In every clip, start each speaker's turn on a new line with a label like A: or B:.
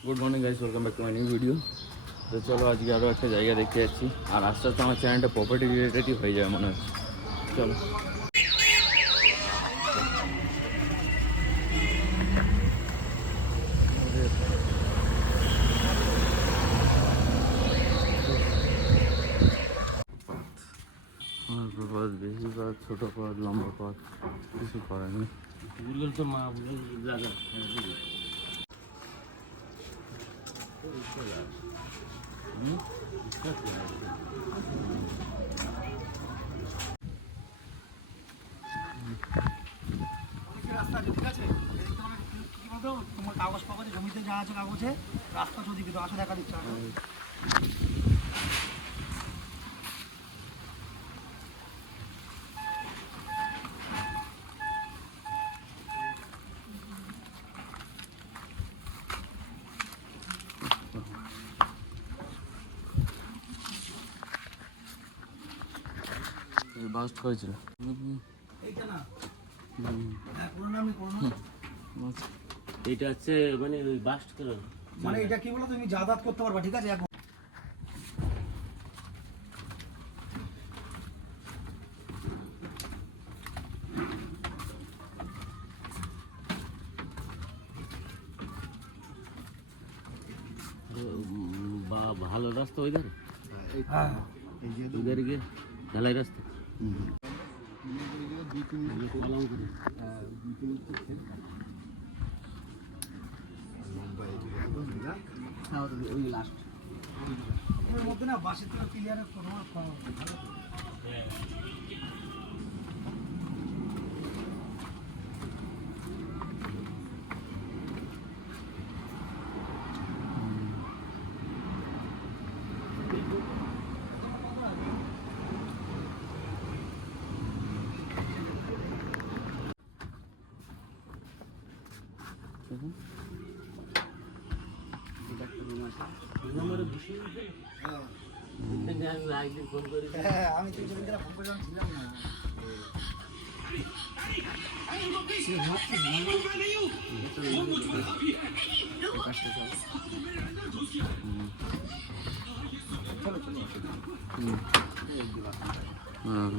A: Good morning guys welcome back to my new video তো চলো আজকে আরও একটা জায়গা দেখতে যাচ্ছি। আর আস্তে আস্তে আমার চ্যানেলটা প্রপার্টি রিলেটেডই হয়ে যাবে মনে হচ্ছে চলো। পথ। বেশি পথ ছোটো পথ, লম্বা পথ, কিছু করার নেই।
B: তো মা বুলের জায়গা
C: রাস্তা আছে ঠিক আছে এদিক থেকে আমাকে কি- কি বলতো তোমার কাগজ ফাগজে জমিতে যা আছে কাগজে রাস্তা কিন্তু আসো দেখা দিচ্ছে
A: বাস্ট হয়েছিল
C: এইটা না হ্যাঁ কোনো নামই কোনো নাম
B: এটা হচ্ছে মানে ওই বাস্ট করে
C: মানে এটা কি বলো তুমি যাতায়াত করতে পারবা ঠিক আছে? এখন
B: বা ভালো রাস্তা ওই ধারে
C: হ্যাঁ।
B: ওই ধারে গিয়ে ঢালাই রাস্তা?
C: মধ্যে না বাসের থেকে ক্লিয়ারের তোমার আমি তো সেদিন ফোন করে যখন ছিলাম না
A: হ্যাঁ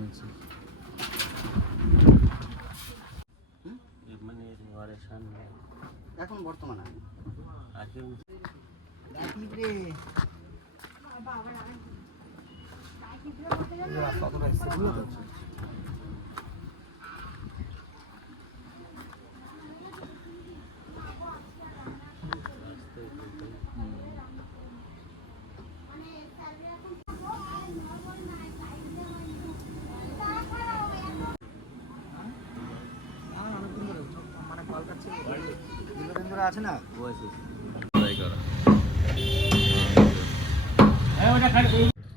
A: আচ্ছা
B: মানে ঘরের সামনে
C: এখন বর্তমানে
B: আর কেউ
C: রাকিব রে রাস্তা অতটা এসছে বুঝলো তো আমার অনেকদিন ধরে মানে কল কাটছে আছে না?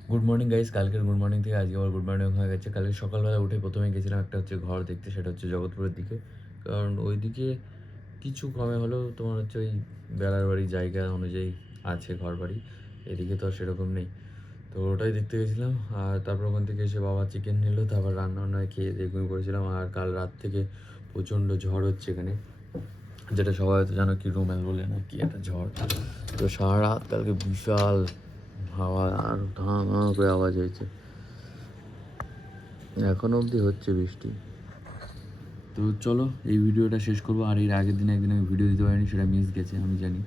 A: গুড মর্নিং গাইস কালকের গুড মর্নিং থেকে আজকে আবার গুড মর্নিং হয়ে গেছে। কালকে সকালবেলা উঠে প্রথমে গেছিলাম একটা হচ্ছে ঘর দেখতে, সেটা হচ্ছে জগৎপুরের দিকে। কারণ ওইদিকে কিছু কমে হলেও তোমার হচ্ছে ওই বেড়ার বাড়ি জায়গা অনুযায়ী আছে ঘর বাড়ি এদিকে তো সেরকম নেই। তো ওটাই দেখতে গেছিলাম। আর তারপর ওখান থেকে এসে বাবা চিকেন নিল, তারপর রান্না বান্না খেয়ে দেখুন করেছিলাম আর কাল রাত থেকে প্রচণ্ড ঝড় হচ্ছে এখানে। যেটা সবাই হয়তো জানো কি রুমেল বলে না কি একটা ঝড়। তো সারা রাত কালকে বিশাল হাওয়া আর ধা ধা করে আওয়াজ হয়েছে। এখনও অবধি হচ্ছে বৃষ্টি। তো চলো, এই ভিডিওটা শেষ করব। আর এর আগের দিন একদিন আমি ভিডিও দিতে পারিনি, সেটা মিস গেছে, আমি জানি।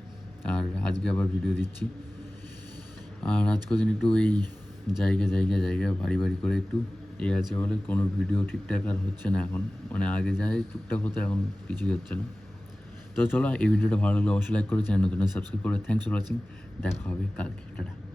A: আর আজকে আবার ভিডিও দিচ্ছি। আর আজ কদিন একটু এই জায়গা জায়গা জায়গা, বাড়ি বাড়ি করে একটু এ আছে বলে কোনো ভিডিও ঠিকঠাক আর হচ্ছে না এখন। মানে আগে যাই টুকটাক হতো, এখন কিছুই হচ্ছে না। তো চলো, এই ভিডিওটা ভালো লাগলে অবশ্যই লাইক করে চ্যানেল নতুন সাবস্ক্রাইব করে। থ্যাংকস ফর ওয়াচিং দেখা হবে কালকে। টাটা।